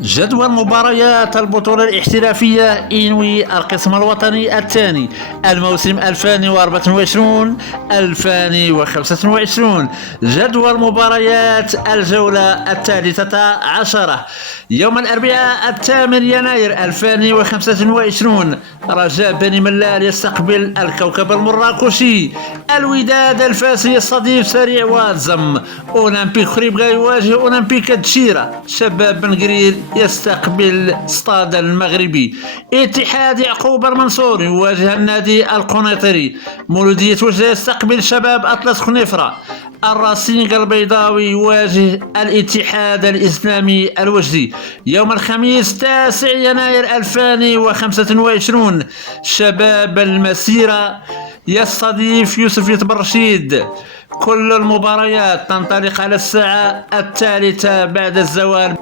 جدول مباريات البطولة الاحترافية إنوي القسم الوطني الثاني الموسم 2024-2025. جدول مباريات الجولة 13 يوم الأربعاء 8 يناير 2025. رجاء بني ملال يستقبل الكوكب المراكشي. الوداد الفاسي يستضيف سريع واتزم. أولمبيك خريبكا يواجه أولمبيك تشيرة. شباب بن قرير يستقبل ستاد المغربي. اتحاد يعقوب المنصور يواجه النادي القنيطري. مولودية وجدة يستقبل شباب أطلس خنيفرة. الراسينغ البيضاوي يواجه الاتحاد الإسلامي الوجدي. يوم الخميس 9 يناير 2025. شباب المسيرة يستضيف يوسف يتبرشيد. كل المباريات تنطلق على الساعة 3 بعد الزوال.